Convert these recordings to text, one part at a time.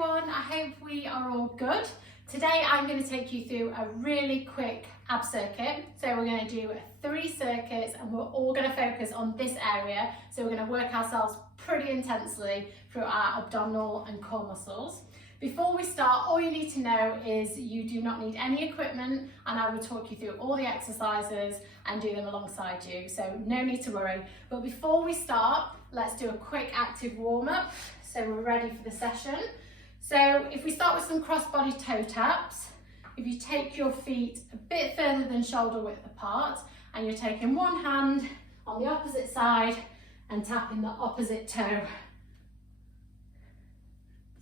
everyone, I hope we are all good. Today I'm going to take you through a really quick ab circuit. So we're going to do 3 circuits and we're all going to focus on this area. So we're going to work ourselves pretty intensely through our abdominal and core muscles. Before we start, all you need to know is you do not need any equipment, and I will talk you through all the exercises and do them alongside you, so no need to worry. But before we start, let's do a quick active warm-up so we're ready for the session. So if we start with some cross-body toe taps, if you take your feet a bit further than shoulder width apart and you're taking one hand on the opposite side and tapping the opposite toe.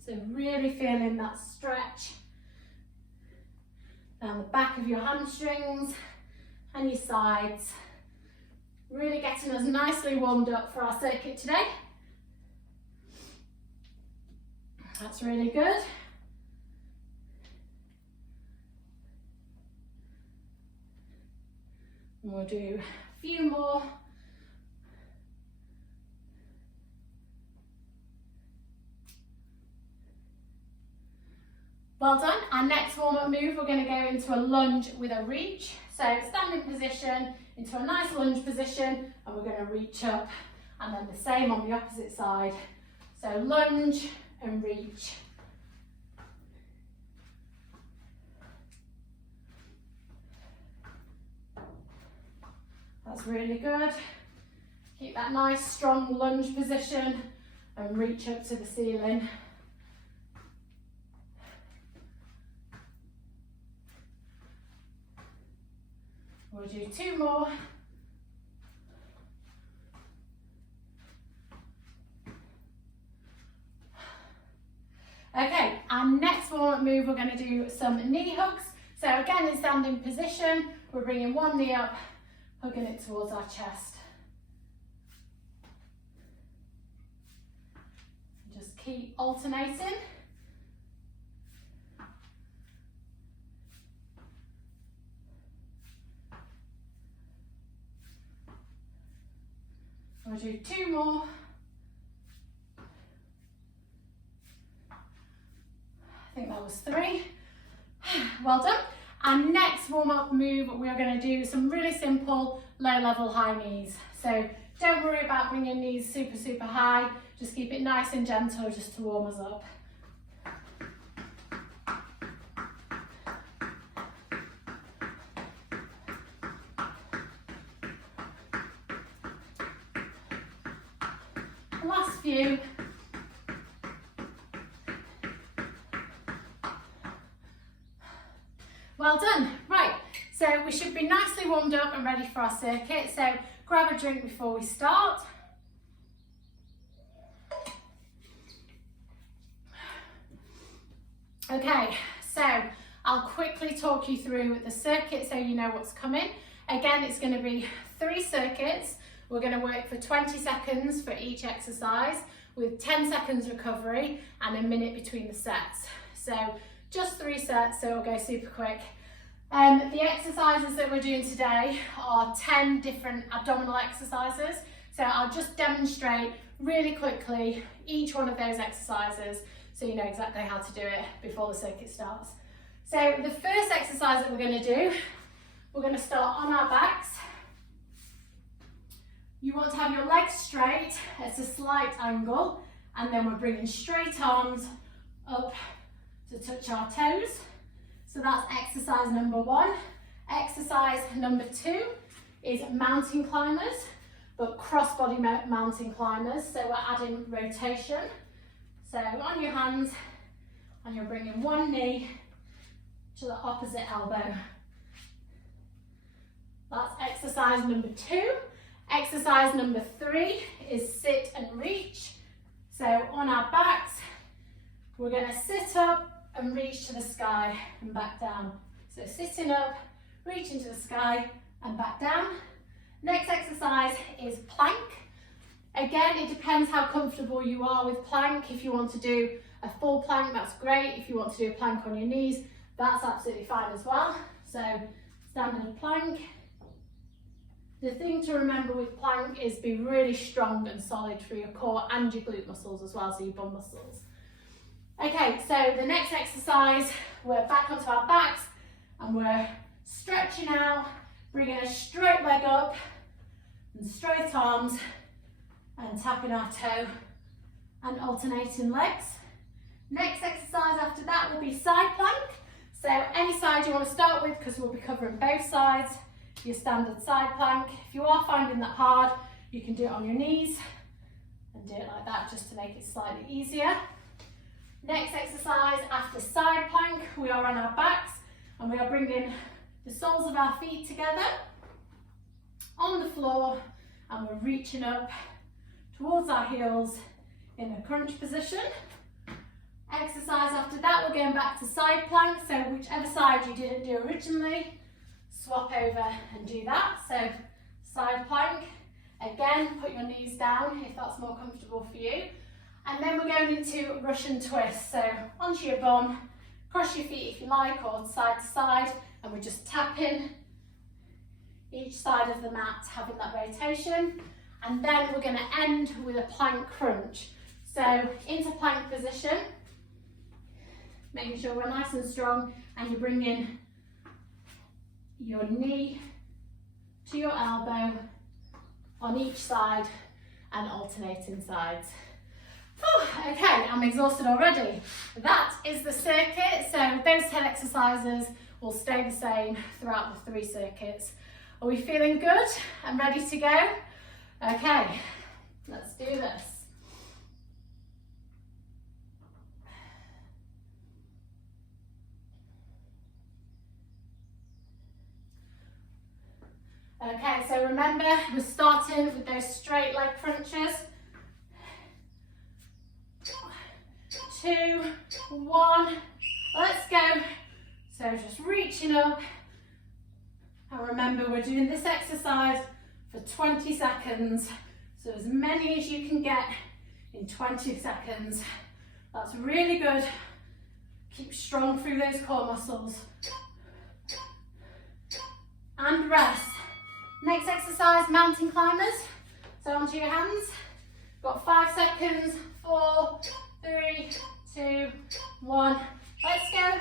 So really feeling that stretch down the back of your hamstrings and your sides. Really getting us nicely warmed up for our circuit today. That's really good. And we'll do a few more. Well done. Our next warm-up move, we're going to go into a lunge with a reach. So standing position into a nice lunge position, and we're going to reach up, and then the same on the opposite side. So lunge and reach. That's really good. Keep that nice strong lunge position and reach up to the ceiling. We'll do 2 more. Okay, our next warm-up move, we're going to do some knee hugs. So again, in standing position, we're bringing one knee up, hugging it towards our chest. Just keep alternating. We'll do 2 more. I think that was 3. Well done. Our next warm-up move, we are going to do some really simple low-level high knees. So don't worry about bringing knees super high. Just keep it nice and gentle just to warm us up. Last few. Well done. Right, so we should be nicely warmed up and ready for our circuit. So grab a drink before we start. Okay, so I'll quickly talk you through the circuit so you know what's coming. Again, it's going to be 3 circuits. We're going to work for 20 seconds for each exercise with 10 seconds recovery and a minute between the sets. So just 3 sets, so it'll go super quick. The exercises that we're doing today are 10 different abdominal exercises. So I'll just demonstrate really quickly each one of those exercises so you know exactly how to do it before the circuit starts. So the first exercise that we're going to do, we're going to start on our backs. You want to have your legs straight at a slight angle, and then we're bringing straight arms up to touch our toes. So that's exercise number 1. Exercise number 2 is mountain climbers, but cross-body mountain climbers. So we're adding rotation. So on your hands, and you're bringing one knee to the opposite elbow. That's exercise number 2. Exercise number 3 is sit and reach. So on our backs, we're going to sit up and reach to the sky and back down. So sitting up, reaching to the sky and back down. Next exercise is plank. Again, it depends how comfortable you are with plank. If you want to do a full plank, that's great. If you want to do a plank on your knees, that's absolutely fine as well. So standard plank. The thing to remember with plank is be really strong and solid for your core and your glute muscles as well, so your bum muscles. Okay, so the next exercise, we're back onto our backs and we're stretching out, bringing a straight leg up and straight arms and tapping our toe and alternating legs. Next exercise after that will be side plank. So any side you want to start with, because we'll be covering both sides, your standard side plank. If you are finding that hard, you can do it on your knees and do it like that just to make it slightly easier. Next exercise after side plank, we are on our backs and we are bringing the soles of our feet together on the floor and we're reaching up towards our heels in a crunch position. Exercise after that, we're going back to side plank, so whichever side you didn't do originally, swap over and do that. So side plank, again, put your knees down if that's more comfortable for you. And then we're going into Russian twist, so onto your bum, cross your feet if you like, or side to side, and we're just tapping each side of the mat, having that rotation. And then we're going to end with a plank crunch. So into plank position, making sure we're nice and strong, and you're bringing your knee to your elbow on each side and alternating sides. Okay, I'm exhausted already. That is the circuit. So those 10 exercises will stay the same throughout the 3 circuits. Are we feeling good and ready to go? Okay, let's do this. Okay, so remember, we're starting with those straight leg crunches. 2, 1, let's go. So just reaching up. And remember, we're doing this exercise for 20 seconds. So as many as you can get in 20 seconds. That's really good. Keep strong through those core muscles. And rest. Next exercise, mountain climbers. So onto your hands. Got 5 seconds. 4, 3, 2, 1. Let's go.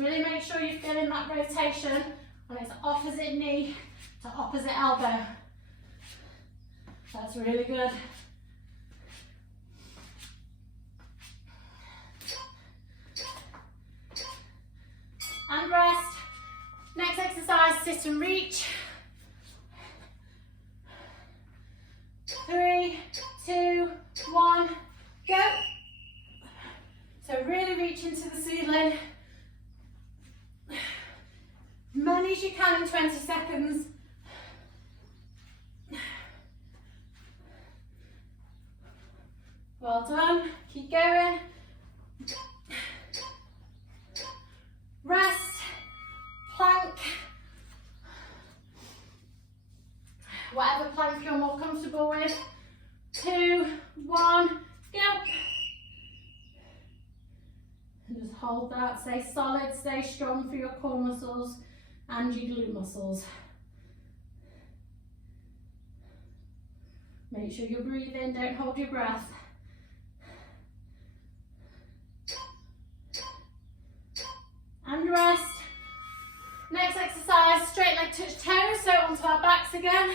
Really make sure you're feeling that rotation on its opposite knee to opposite elbow. That's really good. And rest. Next exercise, sit and reach. 3, 2, 1, go. So really reach into the ceiling. Many as you can in 20 seconds. Well done. Keep going. Rest. Plank. Whatever plank you're more comfortable with. 2, 1, go. And just hold that. Stay solid, stay strong for your core muscles and your glute muscles. Make sure you're breathing, don't hold your breath. And rest. Next exercise, straight leg touch toes, so onto our backs again.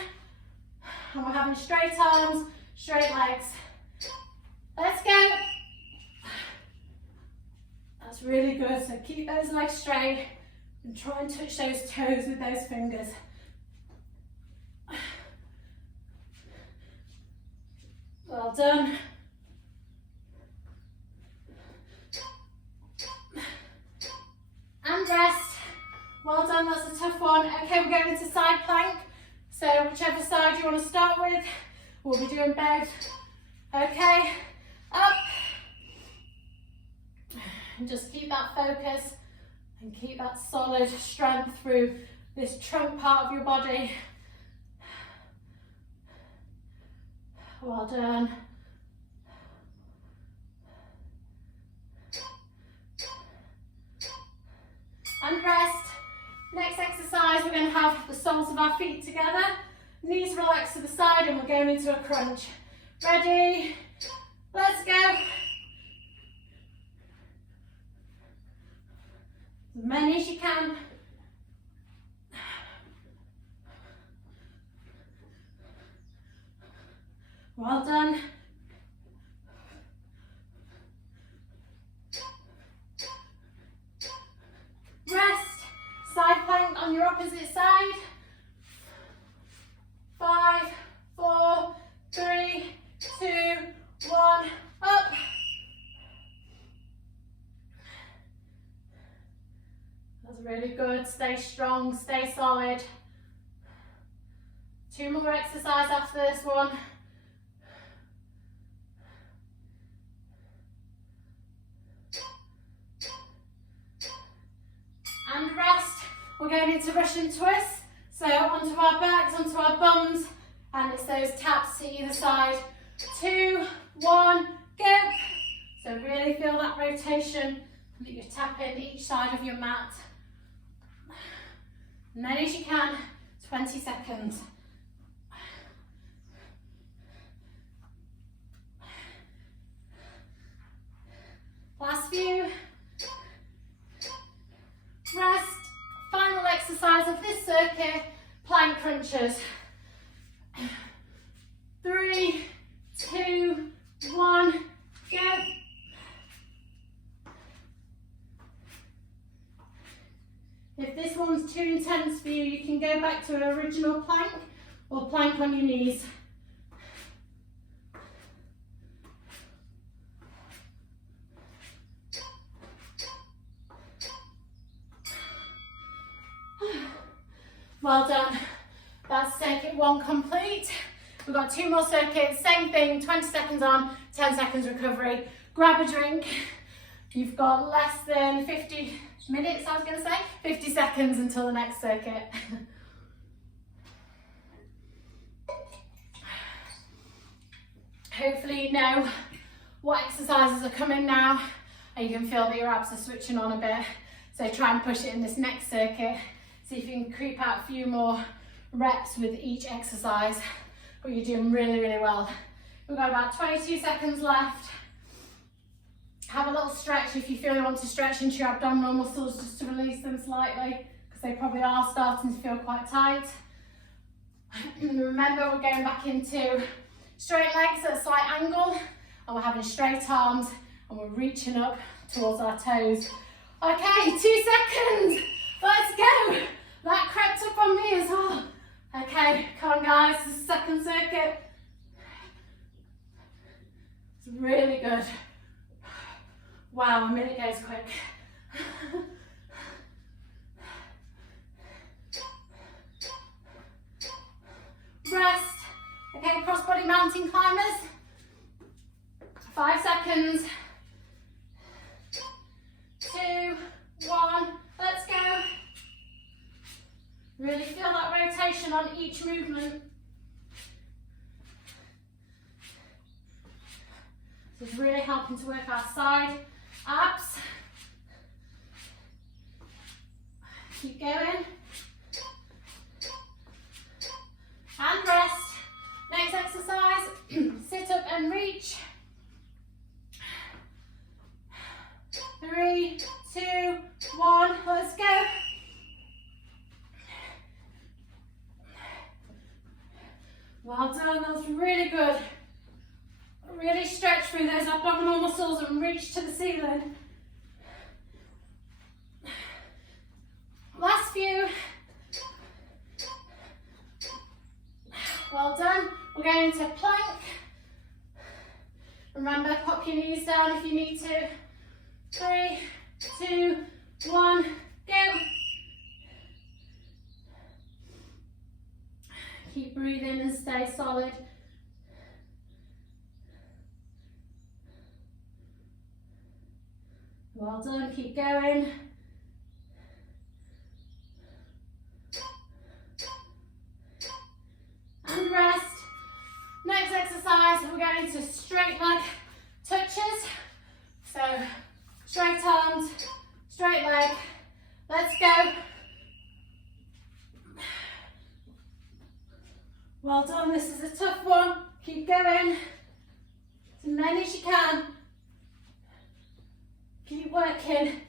And we're having straight arms, straight legs. Let's go. That's really good, so keep those legs straight and try and touch those toes with those fingers. Well done. And rest. Well done, that's a tough one. Okay, we're going into side plank. So whichever side you want to start with, we'll be doing both. Okay, up. And just keep that focus and keep that solid strength through this trunk part of your body. Well done. And rest. Next exercise, we're going to have the soles of our feet together, knees relaxed to the side, and we're going into a crunch. Ready? can. Well done. Rest. Side plank on your opposite side. 5, 4, 3, 2, 1, up. That's really good. Stay strong, stay solid. 2 more exercises after this one. And rest. We're going into Russian twists. So onto our backs, onto our bums, and it's those taps to either side. 2, 1, go. So really feel that rotation that you're tapping each side of your mat. As many as you can, 20 seconds. Last few. Rest. Final exercise of this circuit, plank crunches. 3, 2, 1, go. If this one's too intense for you, you can go back to an original plank or plank on your knees. Well done. That's circuit 1 complete. We've got 2 more circuits, same thing, 20 seconds on, 10 seconds recovery. Grab a drink. You've got less than 50 minutes, I was going to say, 50 seconds until the next circuit. Hopefully you know what exercises are coming now and you can feel that your abs are switching on a bit. So try and push it in this next circuit. See if you can creep out a few more reps with each exercise, but you're doing really, really well. We've got about 22 seconds left. Have a little stretch if you feel you want to stretch into your abdominal muscles just to release them slightly, because they probably are starting to feel quite tight. Remember, we're going back into straight legs at a slight angle, and we're having straight arms, and we're reaching up towards our toes. Okay, 2 seconds. Let's go. That crept up on me as well. Okay, come on guys, this is the second circuit. It's really good. Wow, a minute goes quick. Rest. Okay, cross-body mountain climbers. 5 seconds. 2, 1, let's go. Really feel that rotation on each movement. This is really helping to work our side abs. Keep going. And rest. Next exercise, sit up and reach. 3, 2, 1, let's go. Well done, that's really good. Really stretch through those abdominal muscles and reach to the ceiling. Last few. Well done. We're going to plank. Remember, pop your knees down if you need to. 3, 2, 1, go. Keep breathing and stay solid. Well done, keep going. And rest. Next exercise, we're going to straight leg touches. So, straight arms, straight leg. Let's go. Well done, this is a tough one. Keep going. As many as you can. Keep working.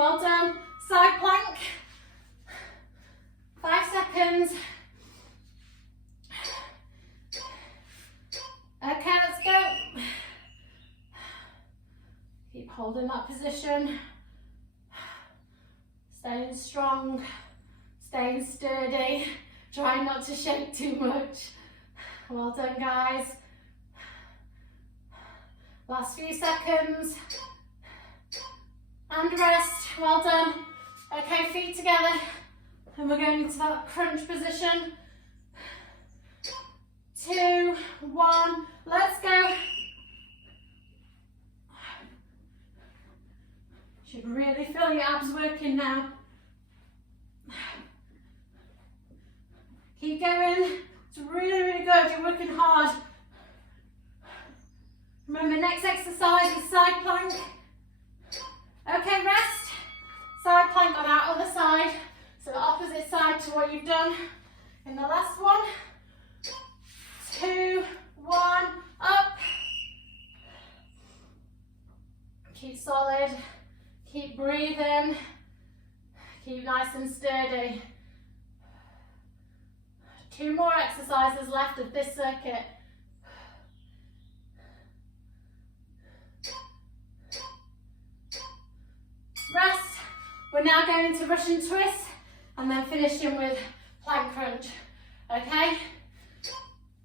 well done. Side plank. 5 seconds. Okay, let's go. Keep holding that position. Staying strong, staying sturdy. Try not to shake too much. Well done, guys. Last few seconds. And rest. Well done. Okay, feet together. And we're going into that crunch position. 2, 1, let's go. Should really feel your abs working now. Keep going. It's really, really good. You're working hard. Remember, next exercise is side plank. Okay, rest. Side plank on our other side. So the opposite side to what you've done in the last one. 2, 1, up. Keep solid. Keep breathing. Keep nice and sturdy. 2 more exercises left of this circuit. Rest. We're now going into Russian twist and then finishing with plank crunch. Okay?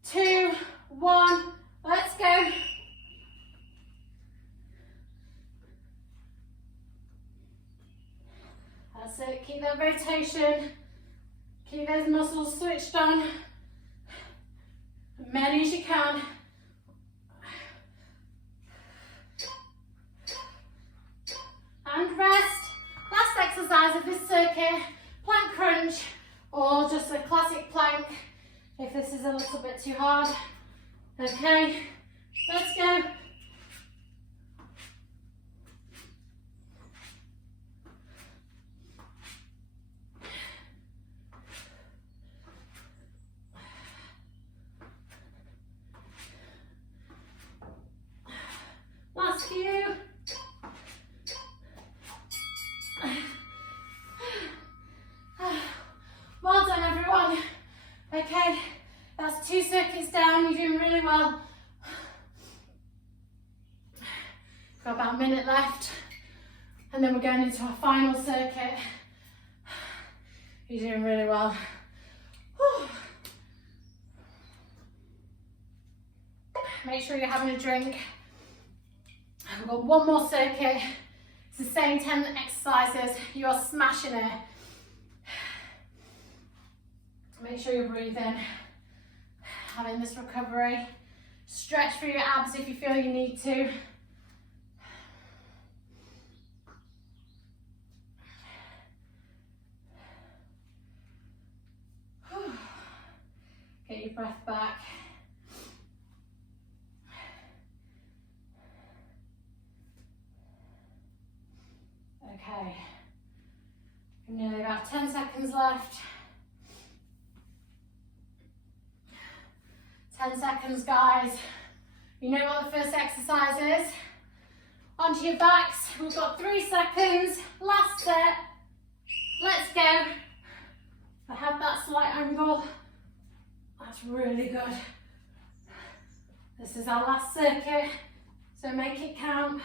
2, 1, let's go. That's it, keep that rotation. Keep those muscles switched on. As many as you can. And rest. Last exercise of this circuit, plank crunch or just a classic plank if this is a little bit too hard. Okay, let's go. Last few. Well done, everyone. Okay, that's 2 circuits down. You're doing really well. Got about a minute left, and then we're going into our final circuit. You're doing really well. Whew. Make sure you're having a drink. We've got 1 more circuit. It's the same 10 exercises. You are smashing it. Make sure you're breathing, having this recovery. Stretch through your abs if you feel you need to. Get your breath back. Okay, nearly about 10 seconds left. 10 seconds, guys. You know what the first exercise is. Onto your backs. We've got 3 seconds. Last set. Let's go. I have that slight angle. That's really good. This is our last circuit, so make it count.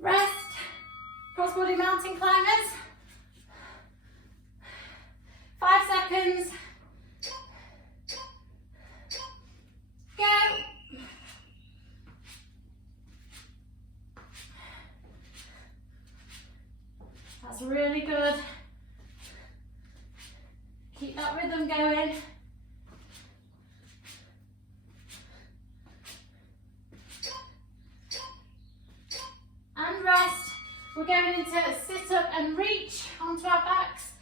Rest. Cross-body mountain climbers. 5 seconds. Go. That's really good. Keep that rhythm going. And rest. We're going into sit up and reach onto our backs.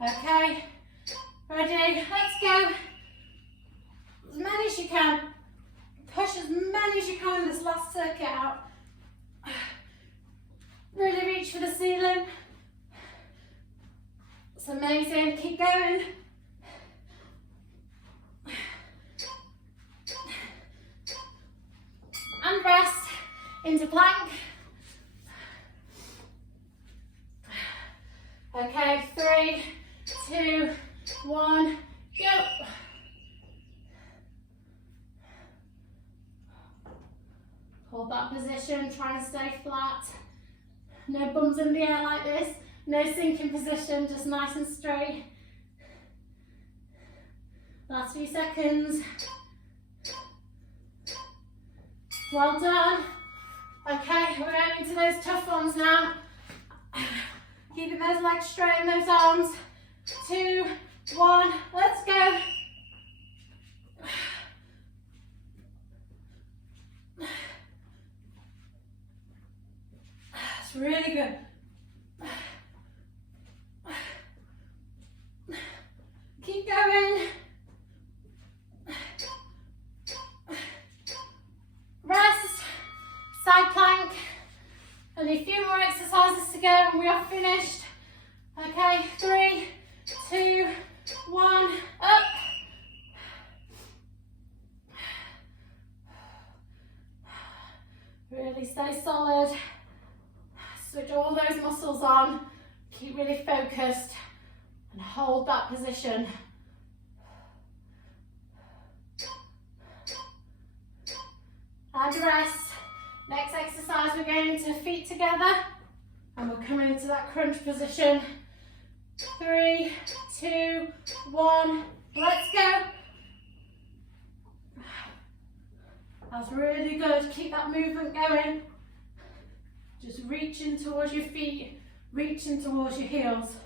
Okay, ready, let's go. As many as you can. Push as many as you can in this last circuit out. Really reach for the ceiling. So amazing. Keep going. And rest into plank. Okay, 3, 2, 1, go. Hold that position, try and stay flat. No bums in the air like this, no sinking position, just nice and straight. Last few seconds. Well done. Okay, we're going into those tough ones now. Keeping those legs straight and those arms. 2, 1, let's go. It's really good. Keep going. Rest, side plank. Only a few more exercises to go and we are finished. Okay, 3, 2, 1, up. Really stay solid. Switch all those muscles on. Keep really focused and hold that position. And rest. Next exercise, we're going into feet together and we're coming into that crunch position. 3, 2, 1, let's go. That's really good. Keep that movement going. Just reaching towards your feet, reaching towards your heels.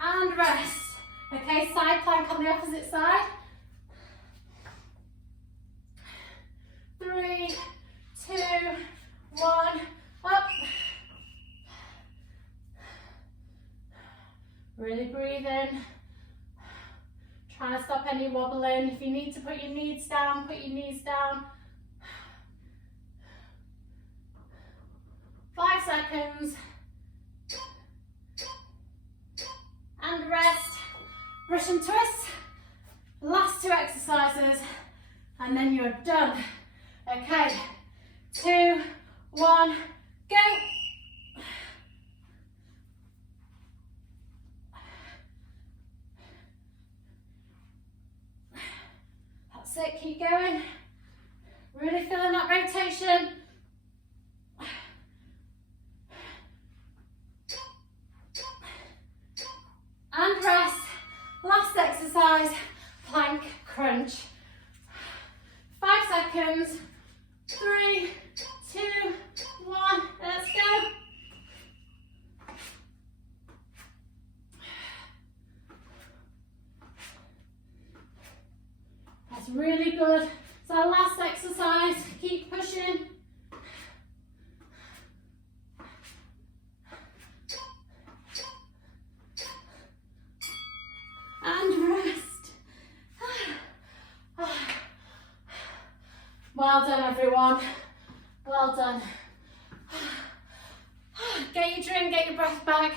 And rest. Okay, side plank on the opposite side. 3, 2, 1, up. Really breathe in. Try to stop any wobbling. If you need to put your knees down, put your knees down. 5 seconds. And rest. Russian twist. Last 2 exercises. And then you're done. Okay. 2, 1, go. That's it, keep going. Really feeling that rotation. And rest. Last exercise, plank crunch. 5 seconds. 3, 2, 1, let's go. That's really good. So our last exercise, keep pushing. And rest. Well done, everyone. Well done. Get your drink, get your breath back.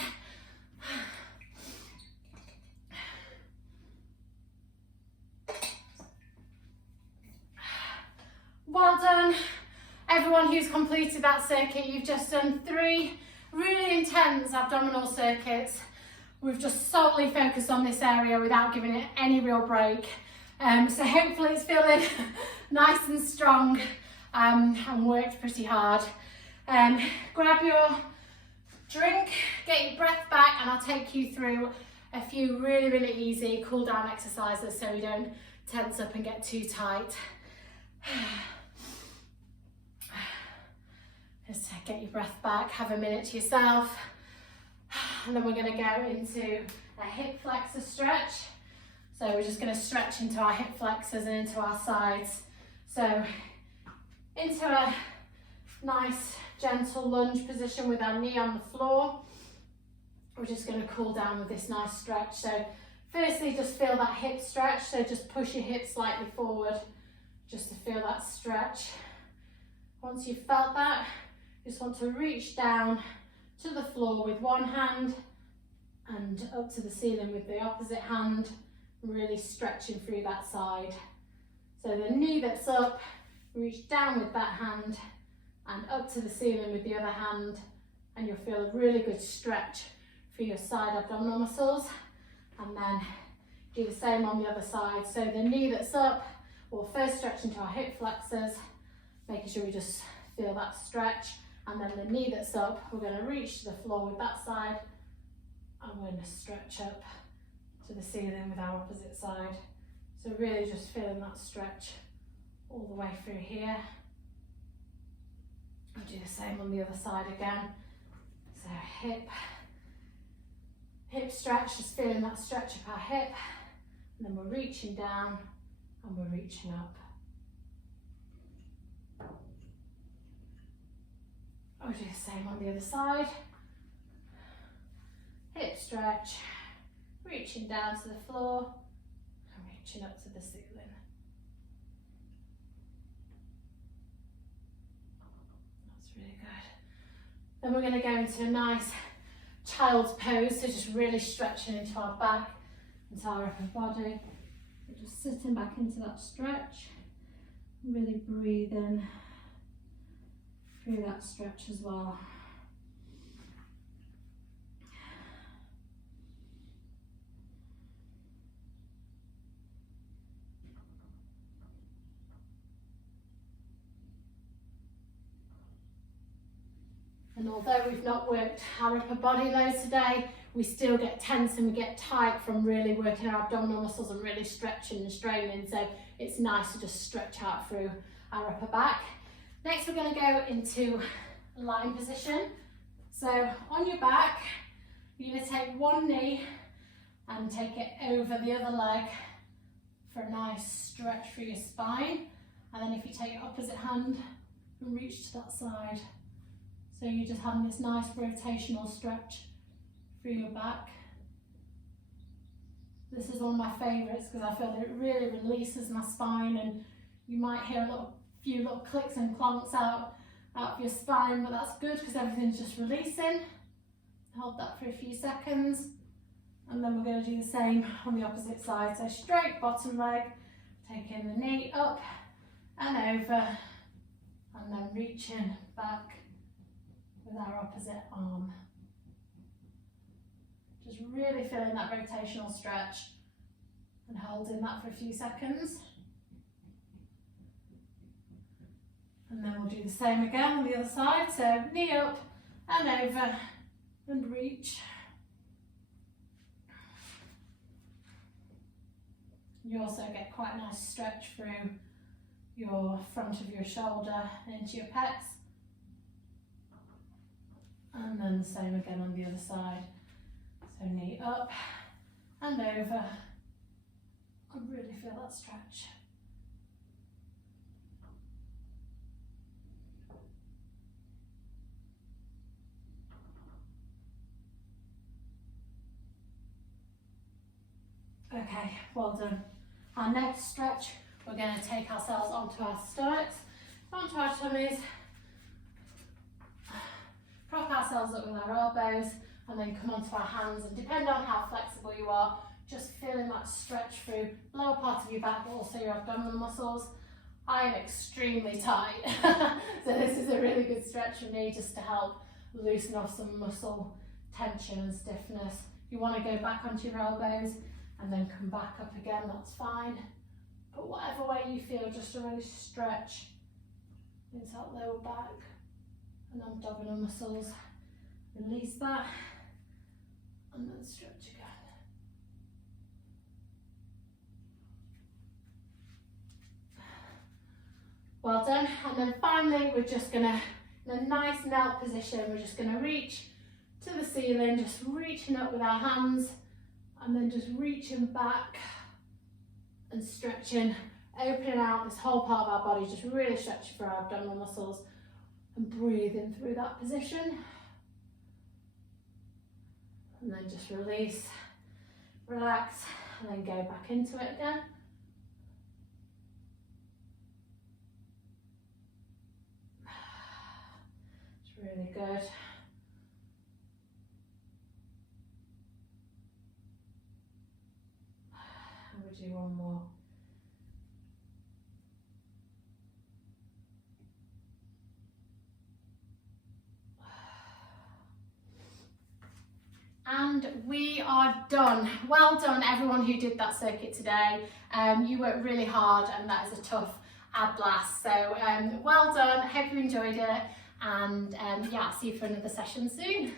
Well done. Everyone who's completed that circuit, you've just done 3 really intense abdominal circuits. We've just solely focused on this area without giving it any real break. So hopefully it's feeling nice and strong and worked pretty hard. Grab your drink, get your breath back, and I'll take you through a few really, really easy cool down exercises so we don't tense up and get too tight. Just get your breath back, have a minute to yourself. And then we're going to go into a hip flexor stretch. So we're just going to stretch into our hip flexors and into our sides. So into a nice gentle lunge position with our knee on the floor. We're just going to cool down with this nice stretch. So firstly, just feel that hip stretch. So just push your hips slightly forward just to feel that stretch. Once you've felt that, you just want to reach down to the floor with one hand and up to the ceiling with the opposite hand, really stretching through that side. So the knee that's up, reach down with that hand and up to the ceiling with the other hand, and you'll feel a really good stretch for your side abdominal muscles. And then do the same on the other side. So the knee that's up, we'll first stretch into our hip flexors, making sure we just feel that stretch. And then the knee that's up, we're going to reach to the floor with that side, and we're going to stretch up to the ceiling with our opposite side. So really just feeling that stretch all the way through here. I'll do the same on the other side again. So hip stretch, just feeling that stretch of our hip. And then we're reaching down and we're reaching up. I'll do the same on the other side. Hip stretch, reaching down to the floor and reaching up to the ceiling. That's really good. Then we're going to go into a nice child's pose, so just really stretching into our back, into our upper body. We're just sitting back into that stretch, really breathing through that stretch as well. And although we've not worked our upper body load today, we still get tense and we get tight from really working our abdominal muscles and really stretching and straining. So it's nice to just stretch out through our upper back. Next, we're going to go into lying position. So on your back, you're going to take one knee and take it over the other leg for a nice stretch through your spine. And then if you take your opposite hand and reach to that side. So you're just having this nice rotational stretch through your back. This is one of my favourites because I feel that it really releases my spine, and you might hear a few little clicks and clonks out of your spine, but that's good because everything's just releasing. Hold that for a few seconds, and then we're going to do the same on the opposite side. So straight bottom leg, taking the knee up and over, and then reaching back with our opposite arm. Just really feeling that rotational stretch and holding that for a few seconds. And then we'll do the same again on the other side. So knee up and over and reach. You also get quite a nice stretch through your front of your shoulder into your pecs. And then the same again on the other side. So knee up and over. I really feel that stretch. Okay, well done. Our next stretch, we're going to take ourselves onto our stomachs, onto our tummies. Prop ourselves up with our elbows and then come onto our hands, and depending on how flexible you are, just feeling that stretch through the lower part of your back but also your abdominal muscles. I am extremely tight, so this is a really good stretch for me just to help loosen off some muscle tension and stiffness. If you want to go back onto your elbows and then come back up again, that's fine. But whatever way you feel, just to really stretch into that lower back and abdominal muscles. Release that and then stretch again. Well done. And then finally, we're just gonna, in a nice knelt position, we're just gonna reach to the ceiling, just reaching up with our hands and then just reaching back and stretching, opening out this whole part of our body, just really stretching for our abdominal muscles and breathing through that position. And then just release, relax, and then go back into it again. Really good. And we'll do one more. And we are done. Well done everyone who did that circuit today. You worked really hard and that is a tough ab blast. So well done, hope you enjoyed it, and yeah, I'll see you for another session soon.